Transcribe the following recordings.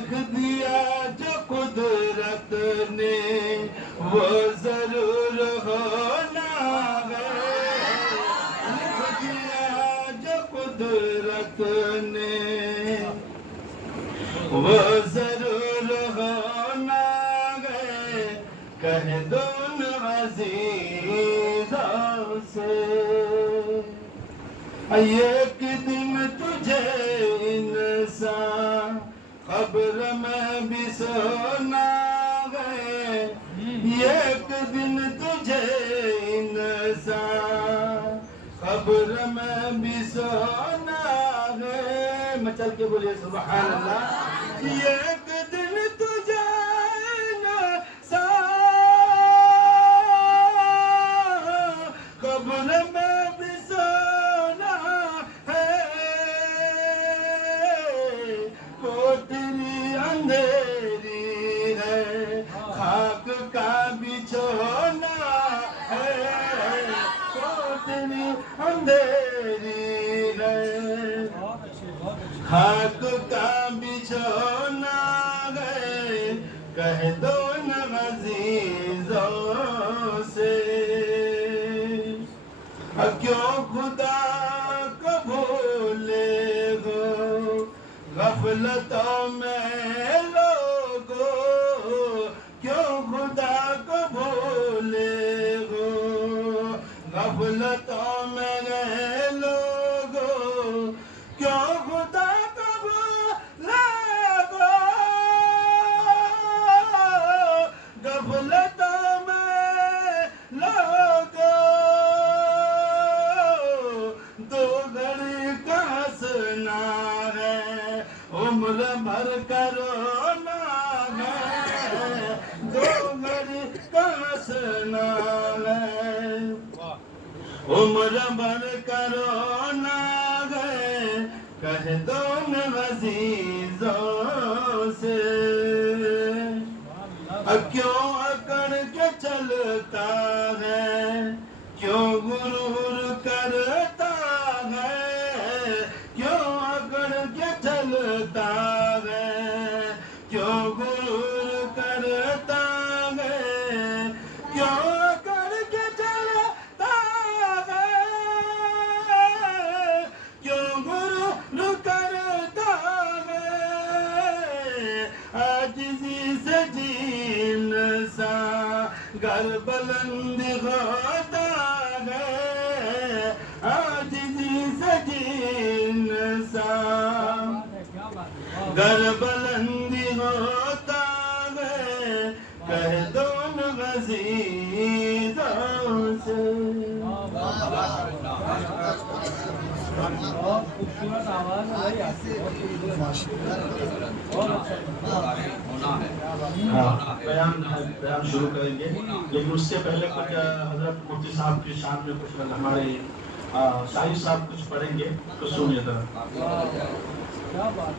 لکھ دیا جو قدرت نے وہ ضرور ہونا ہے، لکھ دیا جو قدرت نے وہ ضرور ہونا ہے، کہہ دو ان عزیزوں سے ایک دن تجھے انسان قبر میں بھی سونا ہے، ایک دن تجھے انسان قبر میں بھی سونا ہے، میں چل کے بولیے سبحان اللہ، ایک دن تجھے انسان قبر میں بھی سونا ہے، کوٹری اندھیری ہے خاک کا بچھونا ہے، کوٹری اندھیری ہے خاک کا بچھونا ہے، کہہ دو ان عزیزوں سے کیوں خدا کو بھولے ہو غفلتوں میں لوگو، کیوں خدا کو بھولے ہو غفلتوں میں لوگو، کیوں خدا کو بھولے ہو غفلتوں میں لوگو، دو گھڑی کا ہنسنا ہے عمر بھر کا رونا ہے، دو گھڑی کا ہنسنا ہے عمر بھر کا رونا ہے، کہہ دو ان عزیزوں سے کیوں اکڑ کے چلتا ہے، کیوں غرور کرتا ہے، کیوں اکڑ کے چلتا ہے، کیوں غرور کرتا ہے، کیوں اکڑ کے چلتا ہے، کیوں غرور کرتا ہے، عاجزی سے جین سا گر بلند ہوتا ہے، عاجزی سے جین سا گر بلند ہوتا ہے، کہہ دو ان عزیزوں سے بہت خوبصورت آواز ہے بھائی آپ کی، بہت اچھا بیان شروع کریں گے، لیکن اس سے پہلے کچھ حضرت مفتی صاحب کی شان میں کچھ ہمارے شاہی صاحب کچھ پڑھیں گے تو سنیے ذرا۔ کیا بات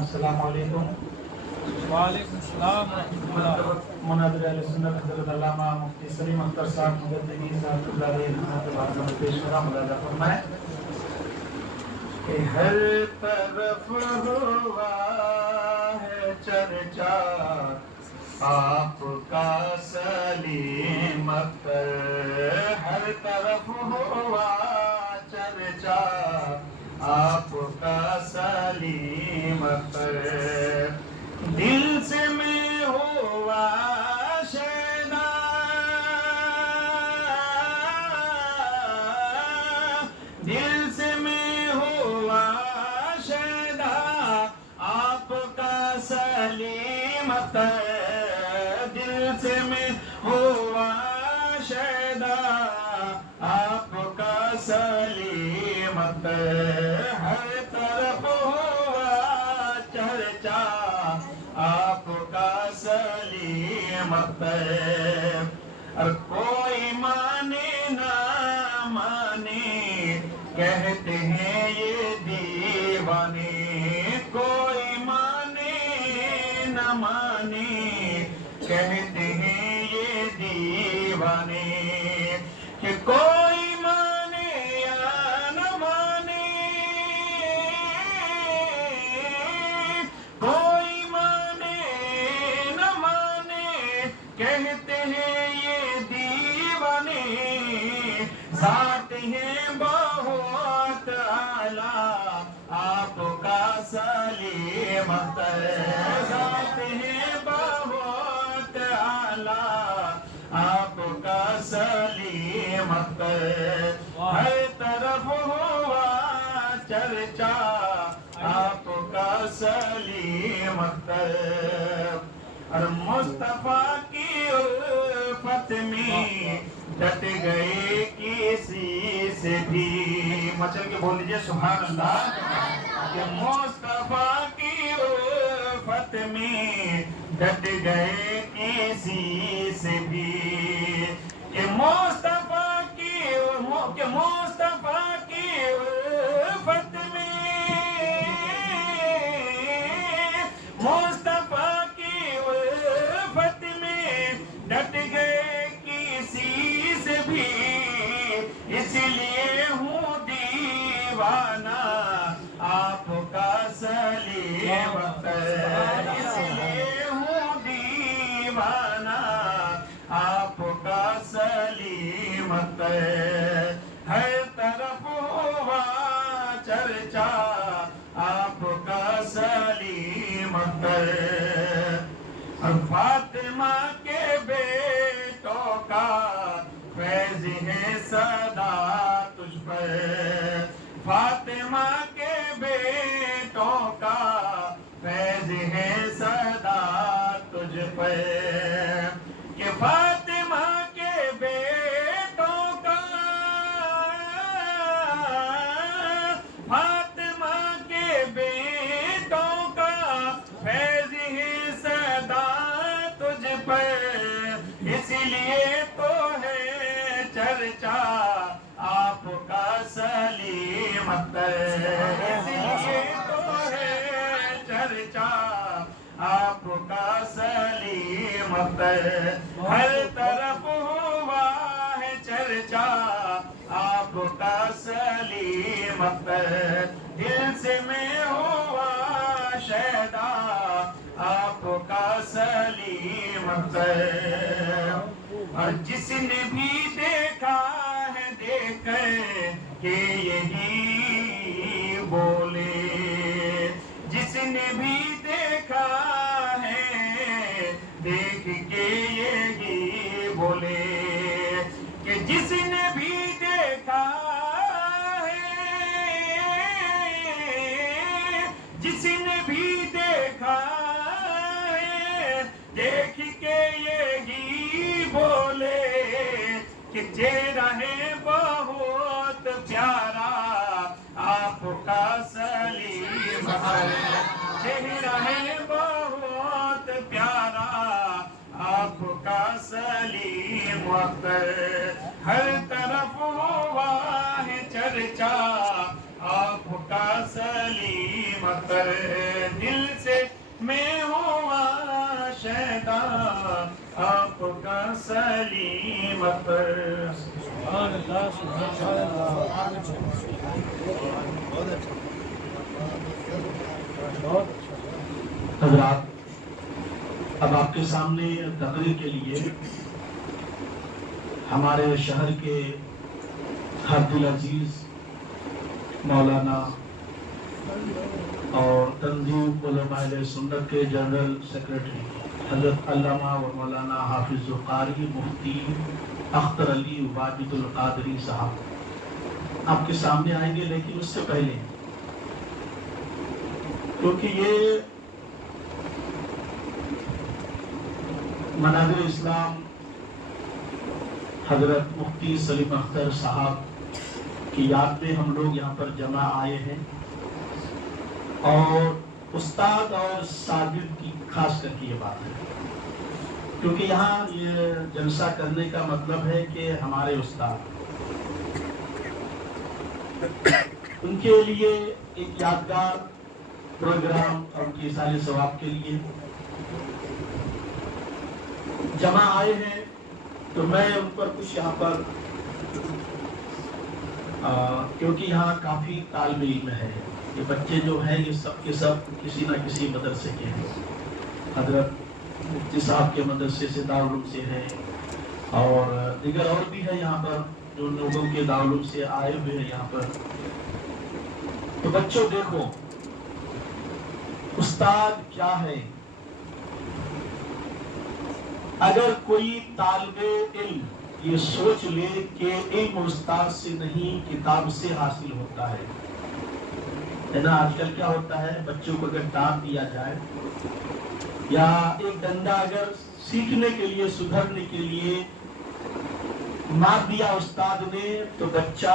السلام علیکم۔ وعلیکم السلام ورحمۃ اللہ۔ مناظر اہل سنت حضرت علامہ مفتی سلیم اختر صاحب مجددی صاحب اللہ علیہ وسلم پیش کرا ملاحظہ فرمائیں کہ ہر طرف ہوا ہے چرچا آپ کا سلیم اختر، ہر طرف ہوا چرچا آپ کا سلیم اختر، دل سے میں ہوا شیدا، دل سے میں ہوا شیدا آپ کا سلیم اختر، دل سے میں ہوا شیدا آپ کا سلیم اختر، ہر طرف ہوا چرچا آپ کا سلیم اختر، اور کوئی مانے نہ مانے کہتے ہیں یہ دیوانے، کوئی مانے نہ مانے کہتے ہیں یہ دیوانے، کہ کوئی مانے یا نہ مانے ذات ہے بہت اعلیٰ آپ کا سلیم اختر، ذات ہے بہت اعلیٰ آپ کا سلیم اختر، ہر طرف ہوا چرچا آپ کا سلیم اختر، اور مصطفیٰ کی الفت میں ڈٹ گئے کسی سے بھی، مچل کے بول دیجئے سبحان اللہ، کہ مصطفیٰ کی الفت میں ڈٹ گئے کسی سے بھی، کہ مصطفیٰ کی الفت میں، مصطفیٰ کی الفت میں ڈٹ گئے کسی سے بھی، اس لیے ہوں دیوانہ آپ کا سلیم اختر، اس لیے ہوں دیوانہ آپ کا سلیم اختر، ہر طرف ہوا چرچا آپ کا سلیم اختر، اور فاطمہ کے بیٹوں کا فیض ہے صدا تجھ پر، فاطمہ کے بیٹوں کا فیض ہے صدا تجھ پر، کہ فاطمہ کے بیٹوں کا، فاطمہ کے بیٹوں کا فیض ہے صدا تجھ پر، اس لیے تو ہے چرچا آپ کا سلیم اختر، اس لیے تو ہے چرچا آپ کا سلیم اختر، ہر طرف ہوا ہے چرچا آپ کا سلیم اختر، دل سے میں ہوا شیدا آپ کا سلیم اختر، اور جس نے بھی دیکھا ہے دیکھ کے یہی بولے، جس نے بھی دیکھا ہے دیکھ کے یہی بولے، کہ جس نے بھی دیکھا ہے، جس نے بھی دیکھا ہے دیکھ کے یہی بولے، کہ چہرہ ہے بہت پیارا آپ کا سلیم اختر، چہرہ ہے بہت پیارا آپ کا سلیم اختر، ہر طرف ہوا ہے چرچا آپ کا سلیم اختر، دل سے میں ہوا شیدا آپ کا سلیم اختر۔ سبحان اللہ سبحان اللہ، بہت اچھا۔ حضرات، اب آپ کے سامنے تقریر کے لیے ہمارے شہر کے ہر دل عزیز مولانا اور تنظیم علماء اہل سنت کے جنرل سیکرٹری حضرت علامہ و مولانا حافظ القاری مفتی اختر علی عبادۃ القادری صاحب آپ کے سامنے آئیں گے، لیکن اس سے پہلے کیونکہ یہ منابر اسلام حضرت مفتی سلیم اختر صاحب کی یاد میں ہم لوگ یہاں پر جمع آئے ہیں، اور استاد اور شاگرد کی خاص کر کے یہ بات ہے، کیونکہ یہاں یہ جلسہ کرنے کا مطلب ہے کہ ہمارے استاد ان کے لیے ایک یادگار پروگرام اور ان کی اصالِ ثواب کے لیے جمع آئے ہیں، تو میں ان پر کچھ یہاں پر کیونکہ یہاں کافی طالب علم ہے، یہ بچے جو ہیں یہ سب کے سب کسی نہ کسی مدرسے کے ہیں، حضرت مفتی صاحب کے مدرسے سے دارالعلوم سے ہیں، اور دیگر اور بھی ہیں یہاں پر، جو لوگوں کے دارالعلوم سے آئے ہوئے ہیں یہاں پر، تو بچوں دیکھو استاد کیا ہے. اگر کوئی طالب علم یہ سوچ لے کہ علم استاد سے نہیں کتاب سے حاصل ہوتا ہے نا. آج کل کیا ہوتا ہے، بچوں کو اگر ڈانٹ دیا جائے یا ایک ڈنڈا اگر سیکھنے کے لیے سدھرنے کے لیے مار دیا استاد نے تو بچہ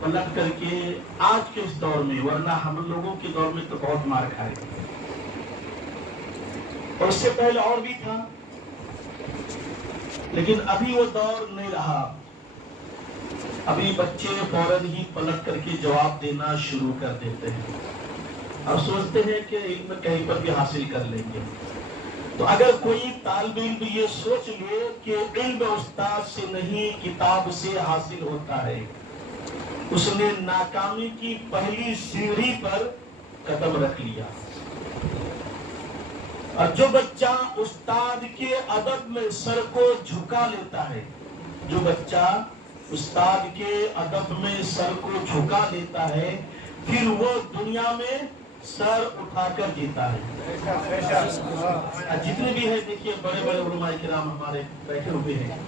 پلٹ کر کے آج کے اس دور میں، ورنہ ہم لوگوں کے دور میں تو بہت مار کھائے اور اس سے پہلے اور بھی تھا، لیکن ابھی وہ دور نہیں رہا. ابھی بچے فوراً ہی پلٹ کر کے جواب دینا شروع کر دیتے ہیں اور سوچتے ہیں کہ علم کہیں پر بھی حاصل کر لیں گے. تو اگر کوئی طالب علم یہ سوچ لے کہ علم استاد سے نہیں کتاب سے حاصل ہوتا ہے، اس نے ناکامی کی پہلی سیڑھی پر قدم رکھ لیا. اور جو بچہ استاد کے ادب میں سر کو جھکا لیتا ہے، جو بچہ استاد کے ادب میں سر کو جھکا لیتا ہے، پھر وہ دنیا میں سر اٹھا کر جیتا ہے. جتنے بھی ہیں دیکھیے بڑے بڑے علماء کرام ہمارے بیٹھے ہوئے ہیں،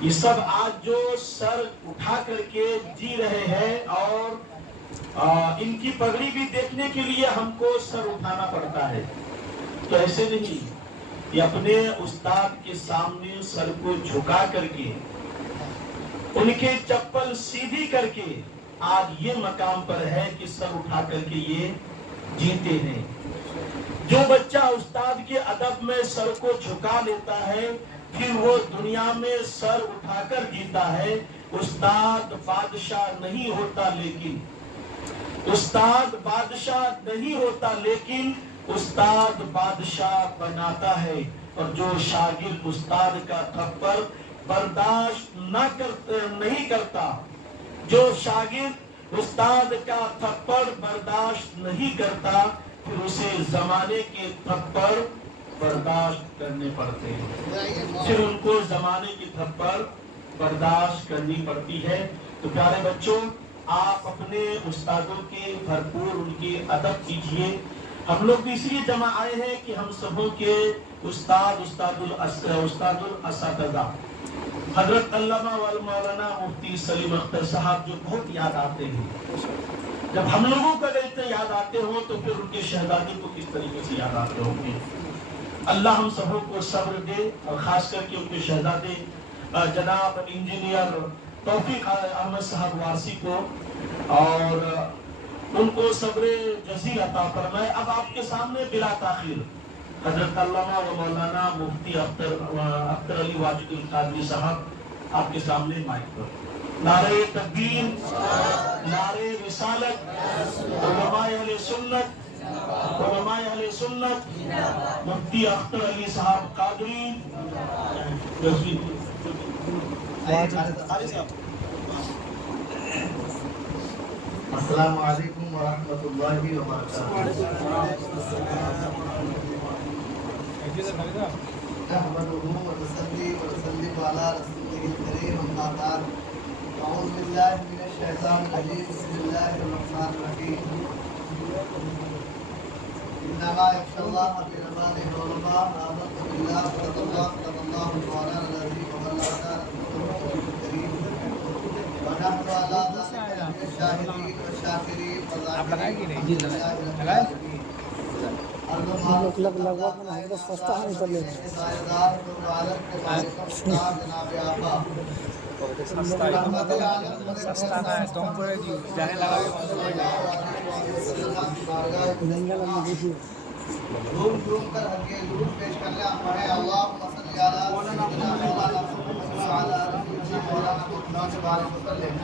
یہ سب آج جو سر اٹھا کر کے جی رہے ہیں اور ان کی پگڑی بھی دیکھنے کے لیے ہم کو سر اٹھانا پڑتا ہے. تو ایسے نہیں، یہ اپنے استاد کے سامنے سر کو جھکا کر کے ان کے چپل سیدھی کر کے آج یہ مقام پر ہے کہ سر اٹھا کر کے یہ جیتے ہیں. جو بچہ استاد کے ادب میں سر کو جھکا لیتا ہے، پھر وہ دنیا میں سر اٹھا کر جیتا ہے. استاد بادشاہ نہیں ہوتا لیکن استاد بادشاہ نہیں ہوتا لیکن استاد بادشاہ بناتا ہے. اور جو شاگرد استاد کا تھپڑ برداشت نہیں کرتا، جو شاگرد استاد کا تھپڑ برداشت نہیں کرتا، پھر اسے زمانے کے تھپڑ برداشت کرنے پڑتے ہیں. پھر ان کو زمانے کی تھپڑ برداشت کرنی پڑتی ہے. تو پیارے بچوں، آپ اپنے استادوں کے بھرپور ان کے ادب کیجیے. ہم لوگ بھی اس لیے جمع آئے ہیں کہ ہم سبوں کے استاد الاساتذہ حضرت علامہ مولانا مفتی سلیم اختر صاحب جو بہت یاد آتے ہیں. جب ہم لوگوں کو اگر اتنے یاد آتے ہوں تو پھر ان کے شہزادے کو کس طریقے سے یاد آتے ہوں گے. اللہ ہم سبوں کو صبر دے، اور خاص کر کے ان کے شہزادے جناب انجینئر توفیق احمد صاحب وارسی کو اور ان کو صبر جزیل عطا فرمائے. اب آپ کے سامنے بلا تاخیر حضرت علامہ و مولانا مفتی اختر علی واجد القادری صاحب آپ کے سامنے مائک پر. نعرہ تکبیر، نعرہ رسالت، علماء اہل سنت، علماء اہل سنت، مفتی اختر علی صاحب قادری. السلام علیکم ورحمۃ اللہ وبرکاتہ. نحمده ونصلي ونسلم على رسوله الكريم أما بعد. أعوذ بالله من الشيطان الرجيم. بسم الله الرحمن الرحيم. إنما يخشى الله من عباده العلماء. آمنت بالله صدق الله مولانا العظيم وبلغنا رسوله الكريم ونحن على ذلك من الشاهدين والشاكرين والذاكرين. روم روم کر ہلکے ضرور پیش کر لیں. پڑھیں اللہم صلی علی سیدنا مولانا محمد وعلی آلہ مولانا محمد وسلم.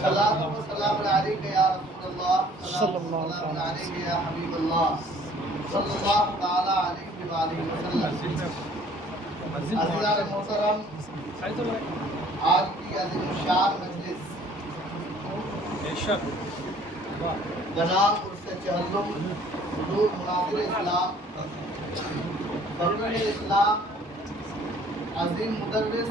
صلاۃ و سلام علیک یا رسول اللہ، صلاۃ و سلام علیک یا حبیب اللہ، صلی اللہ تعالی علیہ وآلہ وسلم. عزیزان محترم، آج کی عظیم الشان مجلس جناب عرص چہلم حضور مناظر اسلام، فقیر اسلام، عظیم مدرس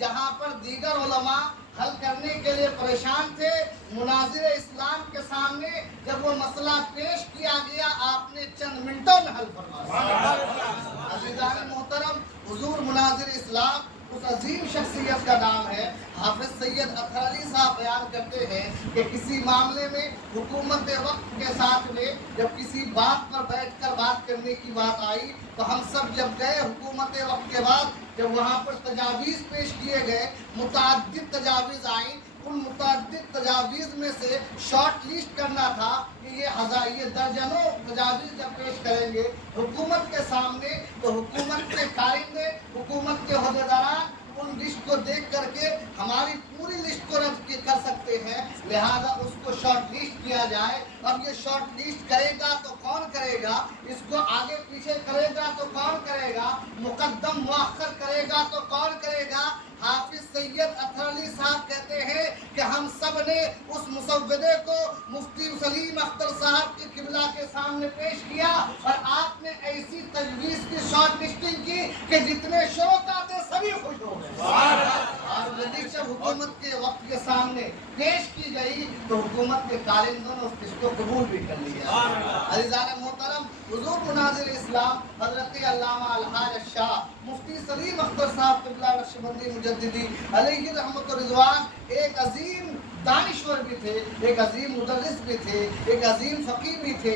جہاں پر دیگر علماء حل کرنے کے لیے پریشان تھے، مناظر اسلام کے سامنے جب وہ مسئلہ پیش کیا گیا آپ نے چند منٹوں میں حل فرمایا۔ عزیزان محترم، حضور مناظر اسلام اس عظیم شخصیت کا نام ہے۔ حافظ سید اطہر علی صاحب بیان کرتے ہیں کہ کسی معاملے میں حکومت وقت کے ساتھ میں جب کسی بات پر بیٹھ کر بات کرنے کی بات آئی تو ہم سب جب گئے حکومت وقت کے بعد جب وہاں پر تجاویز پیش کیے گئے، متعدد تجاویز آئیں، ان متعدد تجاویز میں سے شارٹ لسٹ کرنا تھا کہ یہ درجنوں تجاویز جب پیش کریں گے حکومت کے سامنے تو حکومت کے قائم نے، حکومت کے عہدیداران ان لسٹ کو دیکھ کر کے ہماری پوری لسٹ کو رد کر سکتے ہیں، لہذا اس کو شارٹ لسٹ کیا جائے۔ اب یہ شارٹ لسٹ کرے گا تو کون کرے گا، اس کو آگے پیچھے کرے گا تو کون کرے گا، مقدم مؤخر کرے گا تو کون کرے گا۔ حافظ سید اطہر علی صاحب کہتے ہیں کہ ہم سب نے اس مسودے کو مفتی سلیم اختر صاحب کی قبلہ کے سامنے پیش کیا اور آپ نے ایسی تجویز کی شارٹ لسٹنگ کی کہ جتنے شوق آتے سبھی خوش ہو گئے۔ اور جدید جب حکومت کے وقت کے سامنے پیش کی گئی تو حکومت کے کارندوں نے اس کو قبول بھی کر لیا۔ عزیزان محترم، حضور مناظر اسلام حضرت علامہ الحاج شاہ مفتی سلیم اختر صاحب قبلہ نقشبندی مجددی علیہ رحمت و رضوان ایک عظیم دانشور بھی تھے، ایک عظیم مدرس بھی تھے، ایک عظیم فقیہ بھی تھے،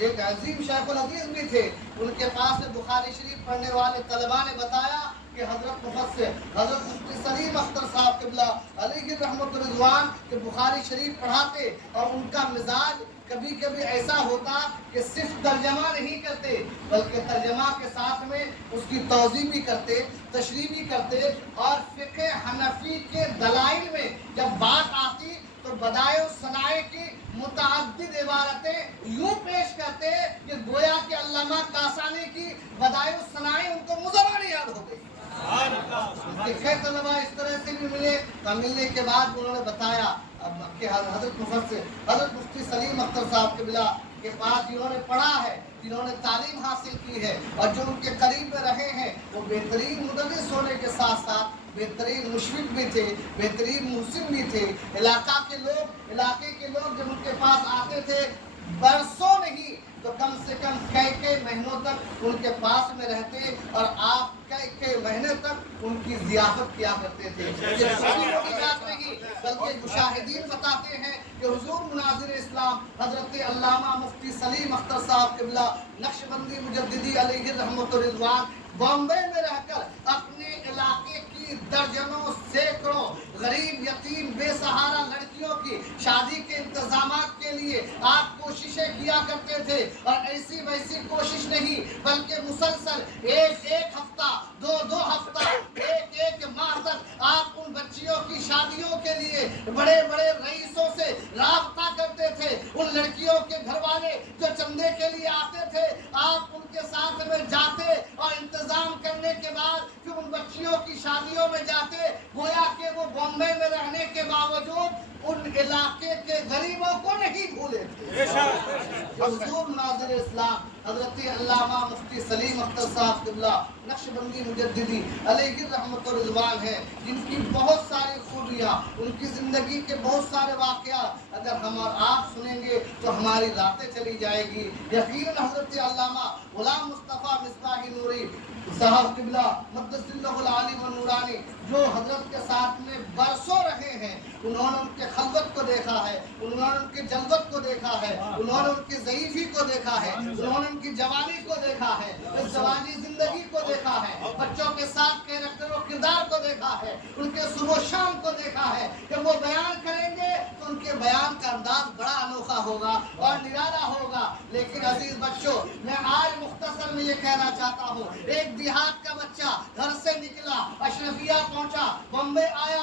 ایک عظیم شیخ الحدیث بھی تھے۔ ان کے پاس بخاری شریف پڑھنے والے طلباء نے بتایا کہ حضرت مفسر حضرت مفتی سلیم اختر صاحب قبلہ علیہ رحمت و رضوان کے بخاری شریف پڑھاتے اور ان کا مزاج کبھی کبھی ایسا ہوتا کہ صرف ترجمہ نہیں کرتے بلکہ ترجمہ کے ساتھ میں اس کی توضیح بھی کرتے، تشریح بھی کرتے، اور فقہ حنفی کے دلائل میں جب بات آتی تو بدائع الصنائع کی متعدد عبارتیں یوں پیش کرتے کہ گویا کہ علامہ کاسانی کی بدائع الصنائع ان کو مزرعہ یاد ہو گئی۔ خیر طلبہ اس طرح سے بھی ملے تو ملنے کے بعد انہوں نے بتایا کہ حضرت مفتی سلیم اختر صاحب قبلہ کے پاس جنہوں نے پڑھا ہے، جنہوں نے تعلیم حاصل کی ہے اور جو ان کے قریب میں رہے ہیں، وہ بہترین مدرس ہونے کے ساتھ ساتھ بہترین مشفق بھی تھے، بہترین محسن بھی تھے۔ علاقے کے لوگ جب ان کے پاس آتے تھے برسوں نہیں تو کم سے کم کئی مہینوں تک ان کے پاس میں رہتے اور آپ کئی مہینے تک ان کی ضیافت کیا کرتے تھے۔ یہ چھوٹی بات نہیں بلکہ مشاہدین بتاتے ہیں کہ حضور مناظر اسلام حضرت علامہ مفتی سلیم اختر صاحب قبلہ نقشبندی مجددی علیہ رحمت و رضوان بامبے میں رہ کر اپنے علاقے کی درجنوں سینکڑوں غریب یتیم بے سہارا لڑکیوں کی شادی کے انتظامات کے لیے آپ کوششیں کیا کرتے تھے، اور ایسی ویسی کوشش نہیں بلکہ مسلسل ایک ہفتہ دو ہفتہ ایک ماہ تک آپ ان بچیوں کی شادیوں کے لیے بڑے بڑے رئیسوں سے رابطہ کرتے تھے۔ ان لڑکیوں کے گھر والے جو چندے کے لیے آتے تھے آپ ان کے ساتھ میں جاتے اور انتظام کرنے کے بعد پھر ان بچیوں کی شادیوں میں جاتے، گویا کہ وہ بامبے میں رہنے کے باوجود ان علاقے کے غریبوں کو نہیں بھولے تھے۔ حضور مناظر اسلام حضرت علامہ مفتی سلیم اختر صاحب قبلہ نقشبندی مجددی علیہ رحمت و رضوان ہے، جن کی بہت ساری خوبیاں، ان کی زندگی کے بہت سارے واقعات اگر ہم اور آپ سنیں گے تو ہماری راتیں چلی جائے گی۔ یقیناً حضرت علامہ غلام مصطفیٰ مصباحی نوری صاحب قبلہ مقدس اللہ العالی و نورانی جو حضرت کے ساتھ میں برسوں رہے ہیں، انہوں نے ان کے خلوت کو دیکھا ہے، انہوں نے ان کی جلوت کو دیکھا ہے، انہوں نے ان کی ضعیفی کو دیکھا ہے، انہوں نے ان کی جوانی کو دیکھا ہے، اس جوانی زندگی کو دیکھا ہے، بچوں کے ساتھ کیریکٹر و کردار کو دیکھا ہے، ان کے صبح و شام کو دیکھا ہے۔ جب وہ بیان کریں گے تو ان کے بیان کا انداز بڑا انوکھا ہوگا اور نرالا ہوگا۔ لیکن عزیز بچوں، میں آج مختصر میں یہ کہنا چاہتا ہوں، ایک دیہات کا بچہ گھر سے نکلا، اشرفیہ پہنچا، بمبے آیا،